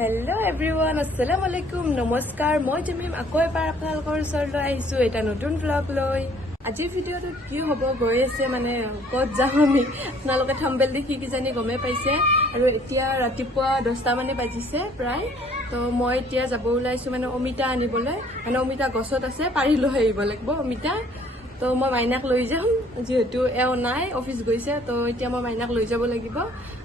Hello' everyone, আসসালামু আলাইকুম, নমস্কাৰ। মই জিমিম আকৌ এবাৰ আপোনালোকৰ ওচৰলৈ আহিছোঁ এটা নতুন ব্লগ লৈ। আজিৰ ভিডিঅ'টোত কি হ'ব গৈ আছে, মানে ক'ত যাম আমি, আপোনালোকে থাম্বনেইল দেখি কিজানি গমেই পাইছে। আৰু এতিয়া ৰাতিপুৱা 10টা মানে বাজিছে প্ৰায়। তো মই এতিয়া যাব ওলাইছোঁ মানে অমিতা আনিবলৈ। মানে অমিতা গছত আছে, পাৰি লৈ আহিব লাগিব অমিতা। তো মই মাইনাক লৈ যাম, যিহেতু এওঁ নাই, অফিচ গৈছে। তো এতিয়া মই মাইনাক লৈ যাব লাগিব।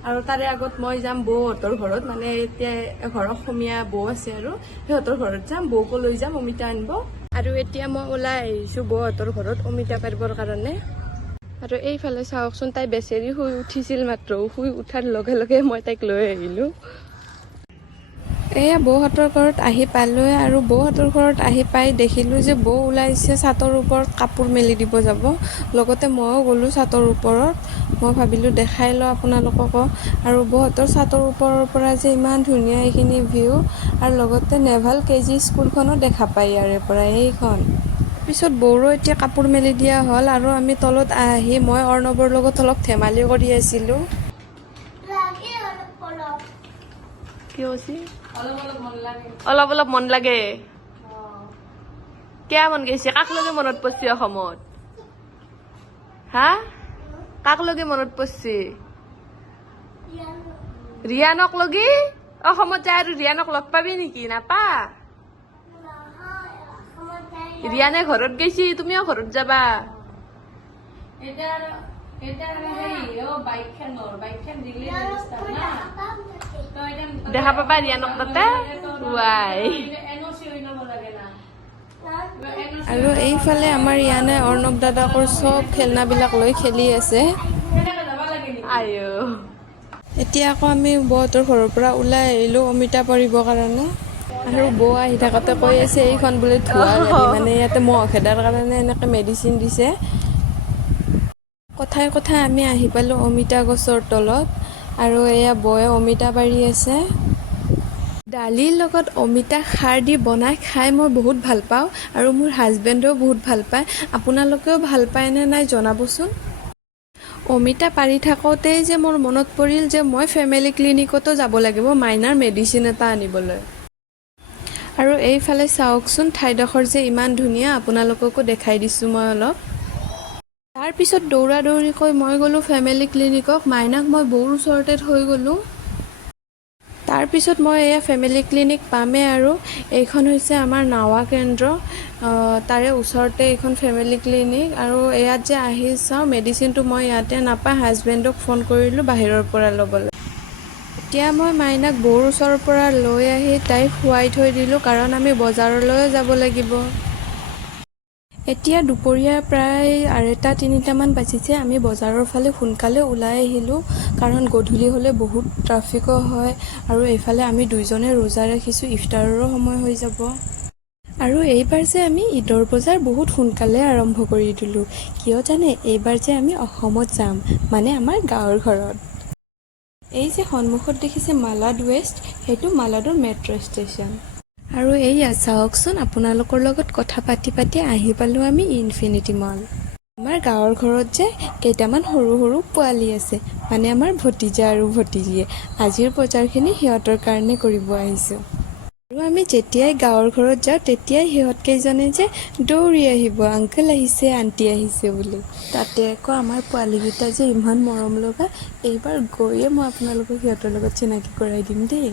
আৰু তাৰে আগত মই যাম বৌহঁতৰ ঘৰত, মানে এতিয়া ঘৰৰ অসমীয়া বৌ আছে আৰু সিহঁতৰ ঘৰত যাম, বৌকো লৈ যাম অমিতা আনিব। আৰু এতিয়া মই ওলাই আহিছোঁ বৌহঁতৰ ঘৰত অমিতা পাৰিবৰ কাৰণে। আৰু এইফালে চাওকচোন, তাই বেচেৰি শুই উঠিছিল মাত্ৰ, শুই উঠাৰ লগে লগে মই তাইক লৈ আহিলোঁ। এয়া বৌহঁতৰ ঘৰত আহি পালোঁ। আৰু বৌহঁতৰ ঘৰত আহি পাই দেখিলোঁ যে বৌ ওলাইছে ছাতৰ ওপৰত কাপোৰ মেলি দিব যাব। লগতে ময়ো গ'লোঁ ছাতৰ ওপৰত। মই ভাবিলোঁ দেখাই লওঁ আপোনালোককো। আৰু বৌহঁতৰ ছাতৰ ওপৰৰ পৰা যে ইমান ধুনীয়া এইখিনি ভিউ, আৰু লগতে নেভাল কেজি স্কুলখনো দেখা পায় ইয়াৰে পৰা, এইখন। পিছত বৌৰো এতিয়া কাপোৰ মেলি দিয়া হ'ল। আৰু আমি তলত আহি মই অৰ্ণৱৰ লগত অলপ ধেমালি কৰি আছিলোঁ। কি হৈছে? অলপ অলপ মন লাগে। কিয় মন গৈছে? কাক লগে মনত পৰিছে অসমত? হা, কাক লগে মনত পৰিছে? ৰিয়ানক লগি? অসমত যায় আৰু ৰিয়ানক লগ পাবি নেকি? নাপা। ৰিয়ানে ঘৰত গৈছি, তুমিও ঘৰত যাবা। দেখা পাবা ৰিয়ানক তাতে। ৱাই। আৰু এইফালে আমাৰ ৰিয়ানে অৰ্ণৱ দাদাকৰ চব খেলনাবিলাক লৈ খেলি আছে। আইও। এতিয়া আকৌ আমি বৌহঁতৰ ঘৰৰ পৰা ওলাই আহিলোঁ অমিতা পাৰিবৰ কাৰণে। আৰু বৌ আহি থাকোঁতে কৈ আছে এইখন বোলে ধোৱা গাড়ী, মানে ইয়াতে মহ খেদাৰ কাৰণে এনেকৈ মেডিচিন দিছে। কথাই কথাই আমি আহি পালোঁ অমিতা গছৰ তলত। আৰু এয়া বৌয়ে অমিতা পাৰি আছে। দালিৰ লগত অমিতা খাৰ দি বনাই খাই মই বহুত ভাল পাওঁ, আৰু মোৰ হাজবেণ্ডেও বহুত ভাল পায়। আপোনালোকেও ভাল পায়নে নাই জনাবচোন। অমিতা পাৰি থাকোঁতেই যে মোৰ মনত পৰিল যে মই ফেমিলি ক্লিনিকতো যাব লাগিব মাইনাৰ মেডিচিন এটা আনিবলৈ। আৰু এইফালে চাওকচোন, ঠাইডোখৰ যে ইমান ধুনীয়া, আপোনালোককো দেখাই দিছোঁ মই অলপ। তাৰপিছত দৌৰা দৌৰিকৈ মই গ'লোঁ ফেমিলি ক্লিনিকক। মাইনাক মই বৌৰ ওচৰতে থৈ গ'লোঁ। তাৰপিছত মই এয়া ফেমিলি ক্লিনিক পামেই। আৰু এইখন হৈছে আমাৰ নাৱা কেন্দ্ৰ, তাৰে ওচৰতে এইখন ফেমিলি ক্লিনিক। আৰু ইয়াত যে আহি চাওঁ মেডিচিনটো মই ইয়াতে নাপাই হাজবেণ্ডক ফোন কৰিলোঁ বাহিৰৰ পৰা ল'বলৈ। এতিয়া মই মাইনাক বৌৰ ওচৰৰ পৰা লৈ আহি তাইক শুৱাই থৈ দিলোঁ, কাৰণ আমি বজাৰলৈও যাব লাগিব। এতিয়া দুপৰীয়া প্ৰায় 2:30-3টামান বাজিছে। আমি বজাৰৰ ফালে সোনকালে ওলাই আহিলোঁ, কাৰণ গধূলি হ'লে বহুত ট্ৰাফিকো হয়। আৰু এইফালে আমি দুইজনে ৰোজা ৰাখিছোঁ, ইফতাৰৰো সময় হৈ যাব। আৰু এইবাৰ যে আমি ঈদৰ বজাৰ বহুত সোনকালে আৰম্ভ কৰি দিলোঁ। কিয় জানে? এইবাৰ যে আমি অসমত যাম, মানে আমাৰ গাঁৱৰ ঘৰত। এই যে সন্মুখত দেখিছে মালাড ৱেষ্ট, সেইটো মালাডৰ মেট্ৰ' ষ্টেচন। আৰু এইয়া চাওকচোন, আপোনালোকৰ লগত কথা পাতি পাতি আহি পালোঁ আমি ইনফিনিটি মল। আমাৰ গাঁৱৰ ঘৰত যে কেইটামান সৰু সৰু পোৱালি আছে, মানে আমাৰ ভতিজা আৰু ভতিজীয়ে। আজিৰ বজাৰখিনি সিহঁতৰ কাৰণে কৰিব আহিছোঁ। আৰু আমি যেতিয়াই গাঁৱৰ ঘৰত যাওঁ তেতিয়াই সিহঁত কেইজনে যে দৌৰি আহিব, আংকল আহিছে, আণ্টি আহিছে বুলি। তাতে আকৌ আমাৰ পোৱালীকেইটা যে ইমান মৰম লগা। এইবাৰ গৈয়ে মই আপোনালোকক সিহঁতৰ লগত চিনাকি কৰাই দিম দেই।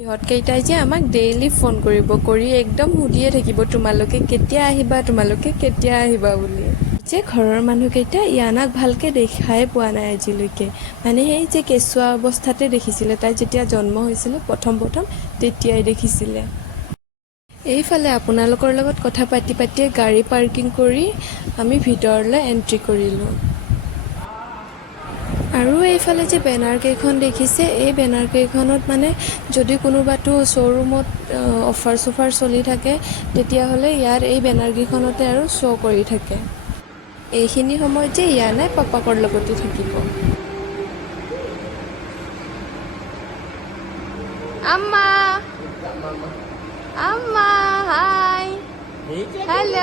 সিহঁতকেইটাই যে আমাক ডেইলি ফোন কৰিব, কৰি একদম সুধিয়ে থাকিব তোমালোকে কেতিয়া আহিবা, তোমালোকে কেতিয়া আহিবা বুলি। যে ঘৰৰ মানুহকেইটা ইয়ানাক ভালকৈ দেখাই পোৱা নাই আজিলৈকে। মানে সেই যে কেঁচুৱা অৱস্থাতে দেখিছিলে, তাই যেতিয়া জন্ম হৈছিলে প্ৰথম তেতিয়াই দেখিছিলে। এইফালে আপোনালোকৰ লগত কথা পাতি পাতিয়ে গাড়ী পাৰ্কিং কৰি আমি ভিতৰলৈ এণ্ট্ৰি কৰিলোঁ। আৰু এইফালে যে বেনাৰ কেইখন দেখিছে, এই বেনাৰ কেইখনত মানে যদি কোনোবাটো শ্ব'ৰুমত অফাৰ চফাৰ চলি থাকে, তেতিয়াহ'লে ইয়াৰ এই বেনাৰ কেইখনতে আৰু শ্ব' কৰি থাকে। এইখিনি সময়ত যে ইয়ানাই পাপাকৰ লগতে থাকিব। আম্মা, আম্মা, হাই, হেল্ল'।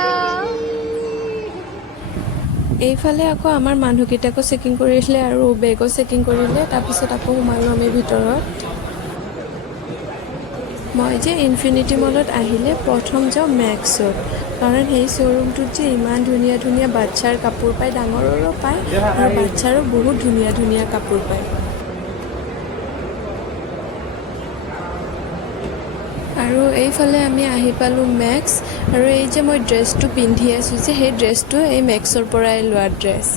এইফালে আকৌ আমাৰ মানুহকেইটাকো চেকিং কৰিলে আৰু বেগো চেকিং কৰিলে। তাৰপিছত আকৌ সোমালোঁ আমি ভিতৰত। মই যে ইনফিনিটি মলত আহিলে প্ৰথম যাওঁ মেক্সত, কাৰণ সেই শ্ব'ৰুমটোত যে ইমান ধুনীয়া ধুনীয়া বাচ্ছাৰ কাপোৰ পায়, ডাঙৰৰো পায় আৰু বাচ্ছাৰো বহুত ধুনীয়া ধুনীয়া কাপোৰ পায়। আৰু এইফালে আমি আহি পালোঁ মেক্স, আৰু এই যে মই ড্ৰেছটো পিন্ধি আছোঁ যে সেই ড্ৰেছটো এই মেক্সৰ পৰাই লোৱা ড্ৰেছ।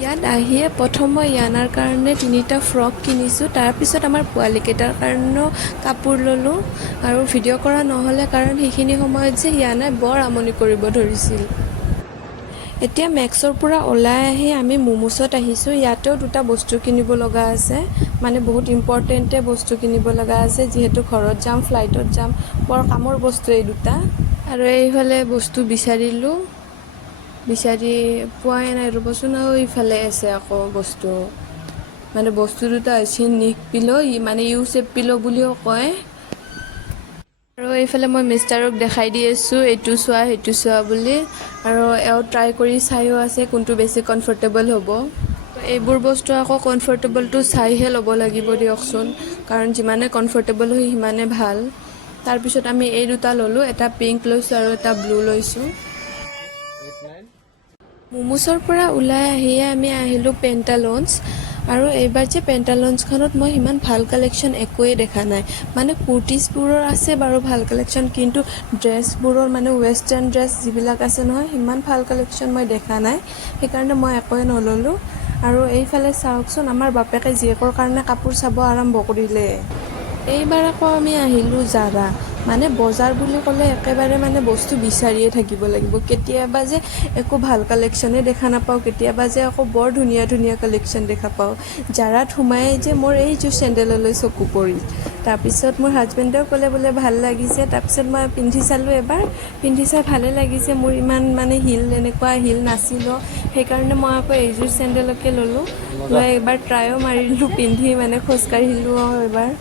ইয়াত আহিয়ে প্ৰথম মই ইয়ানাৰ কাৰণে 3টা ফ্ৰক কিনিছোঁ, তাৰপিছত আমাৰ পোৱালীকেইটাৰ কাৰণেও কাপোৰ ল'লোঁ আৰু ভিডিঅ' কৰা নহ'লে কাৰণ সেইখিনি সময়ত যে ইয়ানাই বৰ আমনি কৰিব ধৰিছিল। এতিয়া মেক্সৰ পৰা ওলাই আহি আমি মোমোছত আহিছোঁ। ইয়াতেও 2টা বস্তু কিনিব লগা আছে, মানে বহুত ইম্পৰ্টেণ্টে বস্তু কিনিব লগা আছে, যিহেতু ঘৰত যাম, ফ্লাইটত যাম, বৰ কামৰ বস্তু এই 2টা। আৰু এইফালে বস্তু বিচাৰিলোঁ, বিচাৰি পোৱাই নাই, ৰ'বচোন। আৰু ইফালে আছে আকৌ বস্তু, মানে বস্তু 2টা হৈছে নিক পিলো, মানে ইউ শেপ পিলো বুলিও কয়। আৰু এইফালে মই মিষ্টাৰক দেখাই দি আছোঁ, এইটো চোৱা সেইটো চোৱা বুলি, আৰু এওঁ ট্ৰাই কৰি চাইও আছে কোনটো বেছি কমফৰ্টেবল হ'ব। এইবোৰ বস্তু আকৌ কমফৰ্টেবলটো চাইহে ল'ব লাগিব দিয়কচোন, কাৰণ যিমানে কমফৰ্টেবল হয় সিমানে ভাল। তাৰপিছত আমি এই 2টা ল'লোঁ, এটা পিংক লৈছোঁ আৰু এটা ব্লু লৈছোঁ। মোমোছৰ পৰা ওলাই আহিয়ে আমি আহিলোঁ পেণ্টালুনছ, আৰু এইবাৰ যে পেণ্টালুনছখনত মই সিমান ভাল কালেকশ্যন একোৱেই দেখা নাই। মানে কুৰ্টিছবোৰৰ আছে বাৰু ভাল কালেকশ্যন, কিন্তু ড্ৰেছবোৰৰ মানে ৱেষ্টাৰ্ণ ড্ৰেছ যিবিলাক আছে নহয়, সিমান ভাল কালেকশ্যন মই দেখা নাই, সেইকাৰণে মই একোৱে নল'লোঁ। আৰু এইফালে চাওকচোন, আমাৰ বাপেকে জীয়েকৰ কাৰণে কাপোৰ চাব আৰম্ভ কৰিলে। এইবাৰ আকৌ আমি আহিলোঁ জাৰা, মানে বজাৰ বুলি ক'লে একেবাৰে মানে বস্তু বিচাৰিয়ে থাকিব লাগিব। কেতিয়াবা যে একো ভাল কালেকশ্যনে দেখা নাপাওঁ, কেতিয়াবা যে আকৌ বৰ ধুনীয়া ধুনীয়া কালেকশ্যন দেখা পাওঁ। জাৰাত সোমাই যে মোৰ এইযোৰ চেণ্ডেললৈ চকু পৰিল, তাৰপিছত মোৰ হাজবেণ্ডেও ক'লে বোলে ভাল লাগিছে, তাৰপিছত মই পিন্ধি চালোঁ, এবাৰ পিন্ধি চাই ভালে লাগিছে। মোৰ ইমান মানে হিল এনেকুৱা হিল নাছিলোঁ, সেইকাৰণে মই আকৌ এইযোৰ চেণ্ডেলকে ল'লোঁ, লৈ এবাৰ ট্ৰাইও মাৰিলোঁ পিন্ধি, মানে খোজকাঢ়িলোঁ আৰু এবাৰ।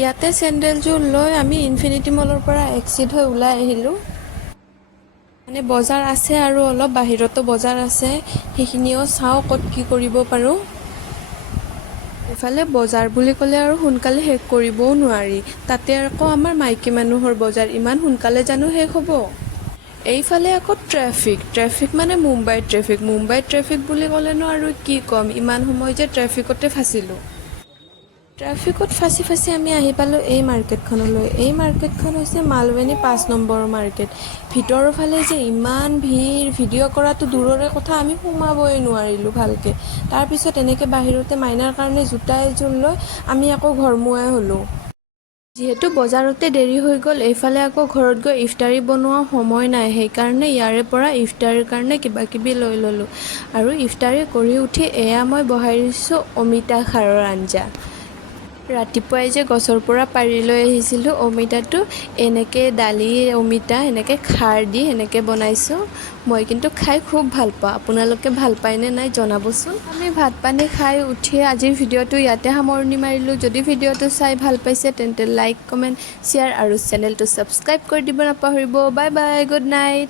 ইয়াতে চেণ্ডেলযোৰ লৈ আমি ইনফিনিটি মলৰ পৰা এক্সিট হৈ ওলাই আহিলোঁ। মানে বজাৰ আছে আৰু অলপ বাহিৰতো বজাৰ আছে, সেইখিনিও চাওঁ ক'ত কি কৰিব পাৰোঁ। এইফালে বজাৰ বুলি ক'লে আৰু সোনকালে শেষ কৰিবও নোৱাৰি, তাতে আকৌ আমাৰ মাইকী মানুহৰ বজাৰ, ইমান সোনকালে জানো শেষ হ'ব? এইফালে আকৌ ট্ৰেফিক মানে মুম্বাইৰ ট্ৰেফিক বুলি ক'লেনো আৰু কি ক'ম, ইমান সময় যে ট্ৰেফিকতে ফাঁচিলোঁ। ট্ৰেফিকত ফাঁচি আমি আহি পালোঁ এই মাৰ্কেটখনলৈ। এই মাৰ্কেটখন হৈছে মালৱানী 5 নম্বৰৰ মাৰ্কেট। ভিতৰৰ ফালে যে ইমান ভিৰ, ভিডিঅ' কৰাটো দূৰৰে কথা, আমি সোমাবই নোৱাৰিলোঁ ভালকৈ। তাৰপিছত এনেকৈ বাহিৰতে মাইনাৰ কাৰণে জোতা এযোৰ লৈ আমি আকৌ ঘৰমুৱাই হ'লোঁ। যিহেতু বজাৰতে দেৰি হৈ গ'ল, এইফালে আকৌ ঘৰত গৈ ইফতাৰী বনোৱা সময় নাই, সেইকাৰণে ইয়াৰে পৰা ইফতাৰীৰ কাৰণে কিবাকিবি লৈ ল'লোঁ। আৰু ইফতাৰী কৰি উঠি এয়া মই বহাই দিছোঁ অমিতা খাৰৰ আঞ্জা। ৰাতিপুৱাই যে গছৰ পৰা পাৰি লৈ আহিছিলোঁ অমিতাটো, এনেকৈ দালি অমিতা এনেকৈ খাৰ দি এনেকৈ বনাইছোঁ। মই কিন্তু খাই খুব ভাল পাওঁ, আপোনালোকে ভাল পায়নে নাই জনাবচোন। আমি ভাত পানী খাই উঠি আজিৰ ভিডিঅ'টো ইয়াতে সামৰণি মাৰিলোঁ। যদি ভিডিঅ'টো চাই ভাল পাইছে তেন্তে লাইক, কমেণ্ট, শ্বেয়াৰ আৰু চেনেলটো ছাবস্ক্ৰাইব কৰি দিব নাপাহৰিব। Bye bye, good night.